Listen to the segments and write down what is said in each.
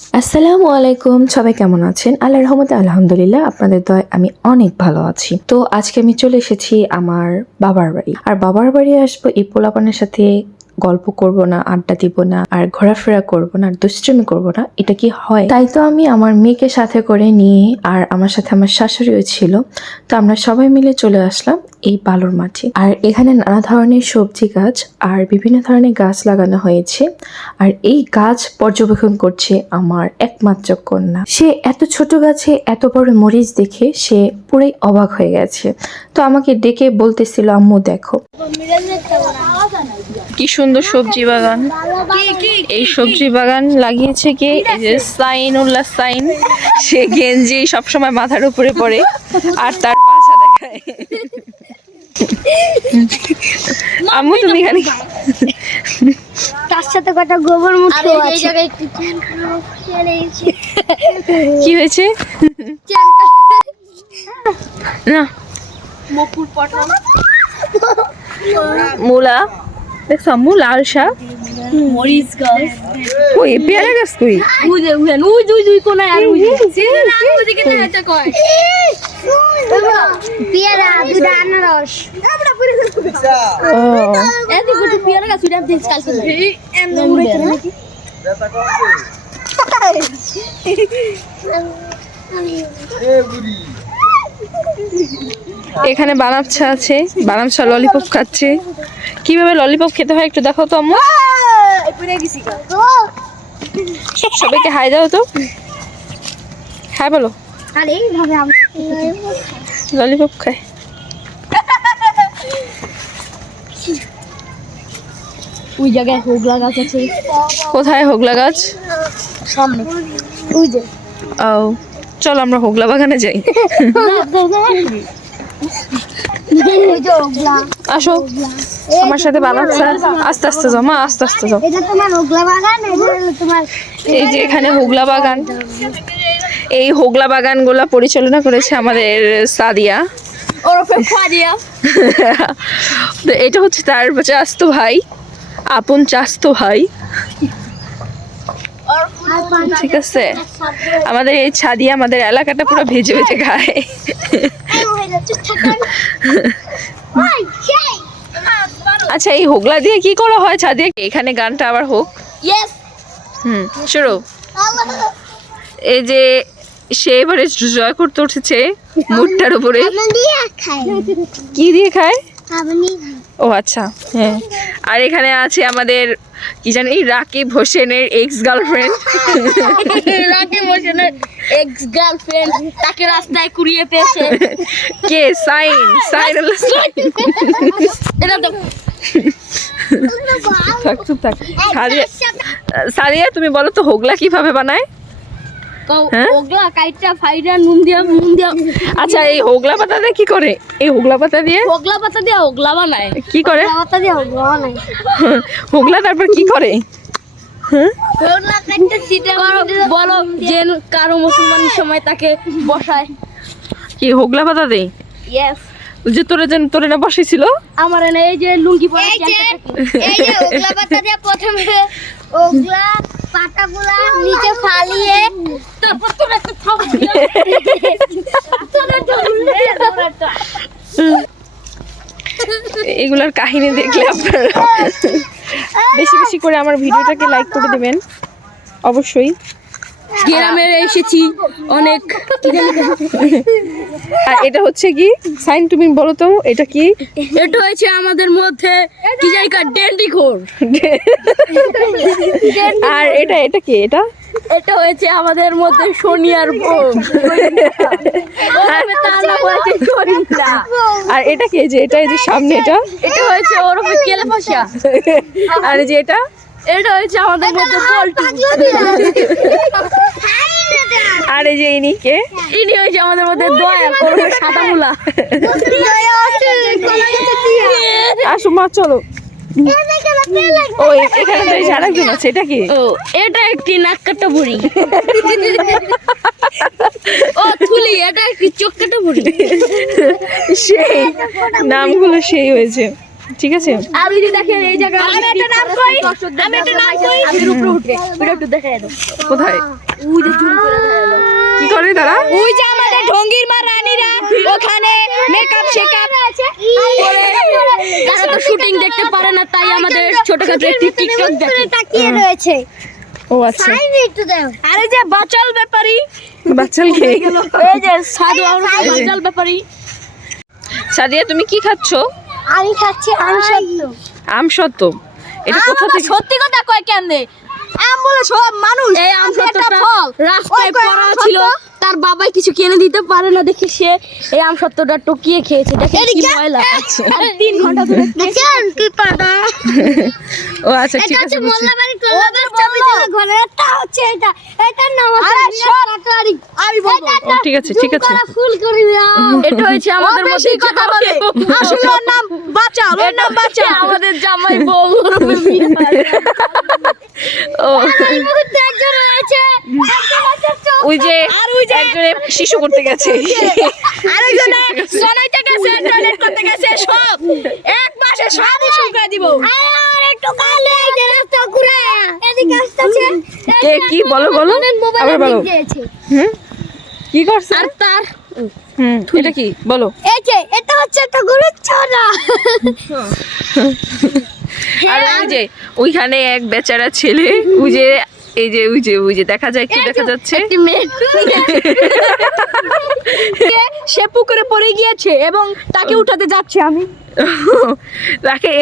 আসসালামু আলাইকুম, সবাই কেমন আছেন? আল্লাহর রহমতে আলহামদুলিল্লাহ, আপনাদের দয় আমি অনেক ভালো আছি। তো আজকে আমি চলে এসেছি আমার বাবার বাড়ি। আর বাবার বাড়ি আসবো এই পোলাপানের সাথে গল্প করব না, আড্ডা দিব না, আর ঘোরাফেরা করব না, আর দুষ্টুমি করব না, এটা কি হয়? তাই তো আমি আমার মেয়েকে সাথে করে নিয়ে, আর আমার সাথে আমার শাশুড়িও ছিল, তো আমরা সবাই মিলে চলে আসলাম এই বালুর মাঠে। আর এখানে নানা ধরনের সবজি গাছ আর বিভিন্ন ধরনের গাছ লাগানো হয়েছে। আর এই গাছ পর্যবেক্ষণ করছে আমার একমাত্র কন্যা। সে এত ছোট গাছে এত বড় মরিচ দেখে সে পুরাই অবাক হয়ে গেছে। তো আমাকে ডেকে বলতেছিল, আম্মু দেখো কি সুন্দর সবজি বাগান। এই সবজি বাগান লাগিয়েছে কে? এই যে সাইনুল্লাহ সাইন। সে গেঞ্জি সবসময় মাথার উপরে পরে আর তার পাছা দেখায়। আম্মু তুমি এখানে তার সাথে কটা গোবর মুঠো আছে। কি হয়েছে? না মপুর পটল, মূলা দেখছো? মূলা আর শাক, মরিচ গাছ, ওই পেয়ারা গাছ কই? উজে উজে উজ উজ উজ কোনা আর উজ সিনে না ওদিকে না এটা কয় পেয়ারা দুধ আনারস আমরা পুরো ও এদি গুটি পেয়ারা গাছ উড়াম দিস কালকে এন্ড উড়াইতে নাকি ব্যথা করছে এ বুড়ি এখানে বানাচ্ছা আছে, বানাচ্ছা ললিপপ খাচ্ছে। কিভাবে ললিপপ খেতে হয় একটু দেখো তো আম্মু। এই পুরো গেছি কা সবাইকে হাই দাও তো, হাই বলো। আরে ভাবে আমি ললিপপ খায়। ওই জায়গায় হোগলা গাছ আছে কোথায় হোগলা গাছ? সামনে ওই যে ও চলো আমরা হোগলা বাগানে যাই। ওই যে হোগলা আসো আমার সাথে বানাচ্ছা। আস্তে আস্তে যাও মা, আস্তে আস্তে যাও। এটা তোমার হোগলা বাগান, এটা হলো তোমার এই যে এখানে হোগলা বাগান। এই হোগলা বাগানগুলা পরিচালনা করেছে আমাদের সাদিয়া। ওরফে ফাদিয়া। তো এটা হচ্ছে তার চাস্তো ভাই, আপন চাস্তো ভাই। ঠিক আছে, আমাদের এই ছাদিয়া আমাদের এলাকাটা পুরো ভেজে ভেজে খায়। আচ্ছা এই হোগলা দিয়ে কি করা হয় ছাদিয়া? এখানে গানটা আবার হোক। শুরু। এই যে সে এবারে জয় করতে উঠেছে মুটটার উপরে। কি দিয়ে খায়? ও আচ্ছা, হ্যাঁ। আর এখানে আছে আমাদের কি জানি রাকিব হোসেনের এক্স গার্লফ্রেন্ড। রাকিব হোসেনের এক্স গার্লফ্রেন্ড তাকে রাস্তায় কুড়িয়ে পেয়েছে। কে? সাইন। এটা তো থাক চুপ থাক। সাদিয়া তুমি বলো তো হোগলা কিভাবে বানায়? হ্যাঁ? ওগলা কাইটা ফাইডা নুন দিয়া আচ্ছা এই হোগলা পাতা দিয়ে কি করে? এই হোগলা পাতা দিয়ে ওগলা পাতা দিয়ে ওগলা বানায়। কি করে? পাতা দিয়ে ওগলা বানায়। হোগলা তারপর কি করে? ওগলা কাইটা সিটে বলো যে কারো মুসলমানের সময় তাকে বসায়। কি হোগলা পাতা দেই? ইয়েস। যে তোরে না বসেছিল আমার এনে এই যে লুঙ্গি পরে এই যে ওগলা পাতা দিয়ে প্রথমে ওগলা পাতাগুলা নিচে ফালিয়ে তারপর তোরা একটা থাম দিও। এগুলার কাহিনী দেখলে আপনারা বেশি বেশি করে আমার ভিডিওটাকে লাইক করে দেবেন অবশ্যই। গ্রামে এসেছি অনেক। আর এটা হচ্ছে কি সাইন, তুমি বলো তো এটা কি? এটা হয়েছে আমাদের মধ্যে কি জায়গা ডেন্ডিখোর। আর এটা কি? এটা হয়েছে আমাদের মধ্যে সোনিয়ার বউ। আর এটা কি? যে এটা এই যে সামনে এটা হয়েছে ওরফে কেলেপাশা। আর এই যে এটা এটা হয়েছে আমাদের মধ্যে পল্টু। আর এই যে ইনি কে? ইনি হয়েছে আমাদের মধ্যে দয়াল ওরফে সাদামুলা। আসো মা চলো। ও এখানে তো এই যে আরেকজন আছে, এটা কি? ও এটা একটি নাককাটা বুড়ি। ও থুলি, এটা একটি চোখকাটা বুড়ি। সেই নামগুলো সেই হয়েছে। ঠিক আছে? আর যদি দেখেন এই জায়গা আমি একটা নাম কই, আমি একটা নাম কই, আমি উপরে উঠে ভিডিও একটু দেখাই দাও। কোথায় ওই যে জুম করে দেখাই দাও। কি করে তারা? ওই যে আমাদের ঢঙ্গির মা রানীরা ওখানে মেকআপ শেকআপ করে, তারা তো শুটিং দেখতে পারে না, তাই আমাদের ছোটখাটো একটি টিকটক দেখে তাকিয়ে রয়েছে। ও আচ্ছা, একটু দাও। আরে যে বাচাল ব্যাপারী, বাচ্চাল খেয়ে গেল। এই যে সাধু আর বাচাল ব্যাপারী। সাদিয়া তুমি কি খাচ্ছ? আমি খাচ্ছি আমসত্ব। আমসত্ত্ব। এটা কোথা থেকে? সত্যি কথা কয় কেমনে? আম বলে সব মানুষ এই আমসত্ত্বটা রাস্তায় পড়া ছিল, তার বাবাই কিছু কিনে দিতে পারে না দেখে সে এই আমসত্ত্বটা টকিয়ে খেয়েছে। দেখেন কি ময়লা। 3 ঘন্টা ধরে দেখেন কি কাদা। ও আচ্ছা, ঠিক আছে, বুঝছি। মোল্লাবাড়ি ক্লাবের চাবি দেওয়া ঘরেরটা হচ্ছে এটা। এটার নাম হচ্ছে কাটারি। আমি বলবো। ও ঠিক আছে, ঠিক আছে। ফুল করে দাও। এটা হচ্ছে আমাদের মধ্যে কথা বলে। আসলে ওর নাম বাচ্চা, ওর নাম বাচ্চা। আমাদের জামাই বউ করবে বিয়ে। ও ওই যে একজনে শিশু করতে গেছে, আরেকজনে সোনাইতে গেছে, টয়লেট করতে গেছে, সব এক মাসে সব ওষুধ করে দিব। আর একটু কালে এই যে রাস্তা ঘুরে এদিকে আসছে। কে কি বলো বলো আবার বলো। কি করছে? আর তার এটা কি বলো? এই যে এটা হচ্ছে একটা গরুর ছড়া। আর ওই যে ওইখানে এক বেচারা ছেলে, ওই যে এই যে ওই যে দেখা যায়, কি দেখা যাচ্ছে? সে পুকুরে পড়ে গিয়েছে এবং তাকে উঠাতে যাচ্ছে আমি। তাকে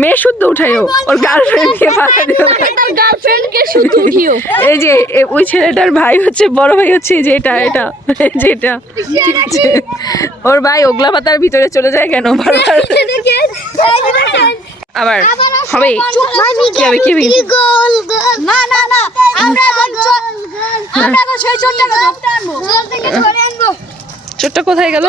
মেয়ে শুদ্ধ উঠাইও, ওর গার্লফ্রেন্ডকে পাঠা দিও। তার গার্লফ্রেন্ডকে শুধু উঠিও। এই যে ওই ছেলেটার ভাই হচ্ছে, বড় ভাই হচ্ছে যে এটা যেটা, ঠিক আছে? ওর ভাই ওগলা পাতার ভিতরে চলে যায় কেন বারবার? আবার হবে কি হবে, কি হবে? না না না, আমরা তো সেই ছোটটাকে ধরতে আনবো, থেকে ধরে আনবো। ছোট্ট কোথায় গেল?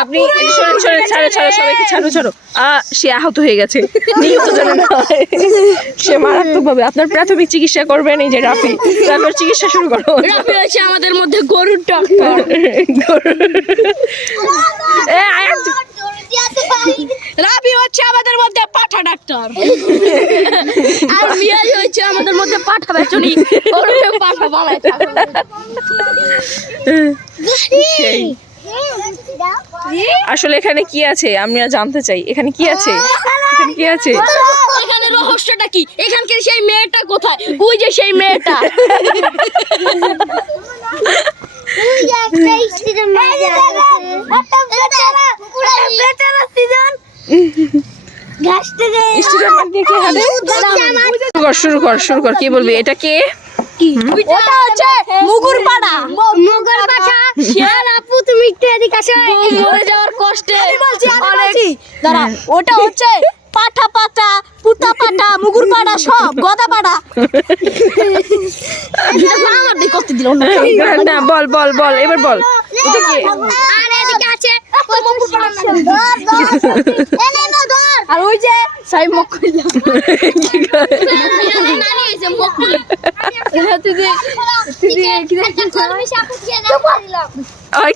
আপনি ছাড়ো সবাইকে, ছাড়ো। সে আহত হয়ে গেছে, নিহত যেন না হয়। সে মারাত্মক ভাবে। আপনার প্রাথমিক চিকিৎসা করবেন এই যে রাফি, তারপর চিকিৎসা শুরু করো। রাফি হচ্ছে আমাদের মধ্যে গরুর ডাক্তার। রাফি হচ্ছে আমাদের মধ্যে পাঠা ডাক্তার। আর মিয়াজ হচ্ছে আমাদের মধ্যে পাঠা বেচনি, ওরও পাঠা বানায় থাকে। আসলে এখানে কি আছে আমরা জানতে চাই। এখানে কি আছে? এখানে কি আছে? এখানে রহস্যটা কি? এখানকার সেই মেয়েটা কোথায়? ওই যে সেই মেয়েটা। শুরু কর, কি বলবি? এটা কে? ওটা হচ্ছে মুগুর পাড়া। মুগুর পাড়া। শেয়ার আপু তুমি একটু এদিকে আসো। মরে যাওয়ার কষ্টে অনেক। দাঁড়া, ওটা হচ্ছে পাঠা পাটা, পুতা পাটা, মুগুর পাড়া, সব গদা পাড়া। আমার দিকে করতে দিল না। না, বল এবার বল। এটা কে? আর এদিকে আছে মুগুর পাড়া। আর ওই যে সাই মকইলা। নানি হইছে মকইলা।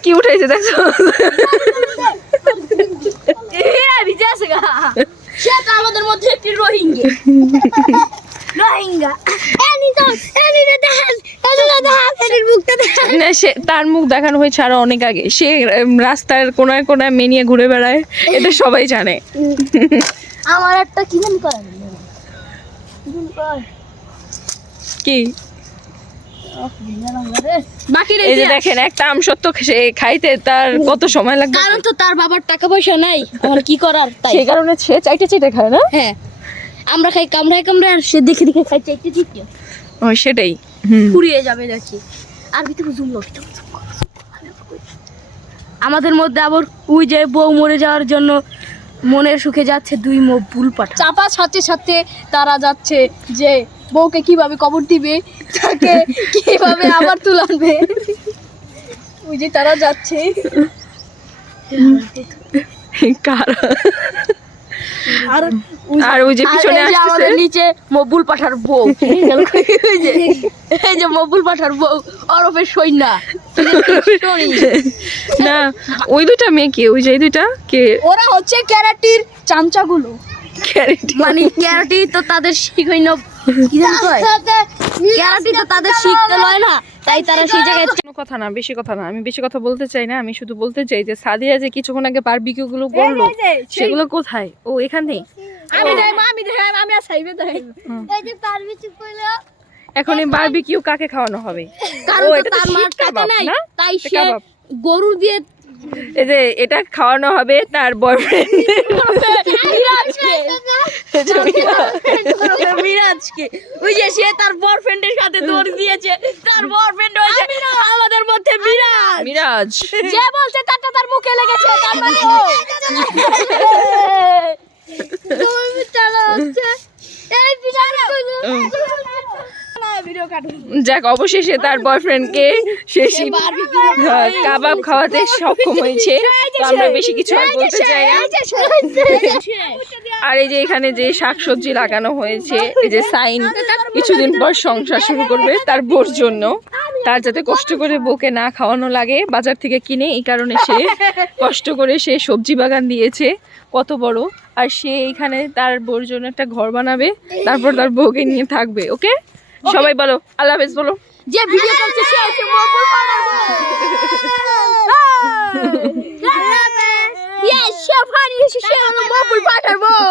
কি উঠাইছে দেখো? আমাদের মধ্যে একটি রোহিঙ্গা। না, সে তার মুখ দেখানো হয়েছে আরো অনেক আগে। সে রাস্তার কোনায় কোনায় মেনিয়ে ঘুরে বেড়ায়, এটা সবাই জানে। আমার একটা কি জানি করা কি বাকি এই যে দেখেন, একটা আমসত্ত্ব সে খাইতে তার কত সময় লাগবে। কারণ তো তার বাবার টাকা পয়সা নাই, আর কি করার, তাই সেই কারণে সে চাইটে খায় না। হ্যাঁ, আমরা খাই কামড়ায় আর সে দেখে খাই চাইতে চিটে। ওই সেটাই পুড়িয়ে যাবে দেখি। আর ভিতরে জুম লো, আমাদের মধ্যে আবার ওই যে বউ মরে যাওয়ার জন্য মনের সুখে যাচ্ছে 2 মকবুল পাঠা। চাপা সাথে তারা যাচ্ছে যে বউকে কিভাবে কবর দিবে, তাকে কিভাবে আবার তুলানবে। ওই যে তারা যাচ্ছে। আর আর ওই যে পিছনে এই যে আসতেছে আমাদের নিচে মকবুল পাঠার বউ, এই যে মকবুল পাঠার বউ ওরফে সৈন্যা। না, ওই দুটা মেয়ে কে? ওই যে এই দুটা কে? ওরা হচ্ছে ক্যারাটির চামচাগুলো। ক্যারেটি। মানে ক্যারাটি তো তাদের শিখইন, কি জানো কয়, ক্যারাটি তো তাদের শিখতে লয় না, তাই তারা সেই জায়গায় কোনো কথা না, বেশি কথা না, আমি বেশি কথা বলতে চাই না। আমি শুধু বলতে চাই যে সাদিয়া যে কিছুক্ষণ আগে বারবিকিউ গুলো করলো, সেগুলো কোথায়? ও এখানেই। আমি আর সাইবে দেই। এই যে বারবিকিউ কইলো, এখন এই বারবিকিউ কাকে খাওয়ানো হবে? কারণ ও, তো এটা তো তার শিক মার টাকা কাবাব, নাই, না? তাই এটা সে কাবাব। গরু দিয়ে এই যে এটা খাওয়ানো হবে তার বয়ফ্রেন্ড মিরাজকে। ওই যে সে তার বয়ফ্রেন্ডের সাথে দৌড় দিয়েছে, তার বয়ফ্রেন্ড হয়েছে আমাদের মধ্যে মিরাজ। মিরাজ। যে বলছে তারটা তার মুখে লেগেছে, তার মানে ও। তুমি চলো এই ভিডিও কাটুন। যাক, অবশেষে তার বয়ফ্রেন্ডকে সে কাবাব খাওয়াতে সক্ষম হয়েছে। তো আমরা বেশি কিছু আর বলতে চাই না। আর এই যে এখানে যে শাকসবজি লাগানো হয়েছে, এই যে সাইন কিছুদিন পর সংসার শুরু করবে তার বোর জন্য, তার যাতে কষ্ট করে বউকে না খাওয়ানো লাগে বাজার থেকে কিনে, এই কারণে সে কষ্ট করে সে সবজি বাগান দিয়েছে কত বড়। আর সে এখানে তার বোর জন্য একটা ঘর বানাবে, তারপর তার বউকে নিয়ে থাকবে। ওকে, সবাই বলো আল্লাহ হাফেজ বলো। যে ভিডিও করছে সে হচ্ছে মকবুল পাড়ার বউ। ইয়েস, সে ফানি, সে হলো মকবুল পাড়ার বউ।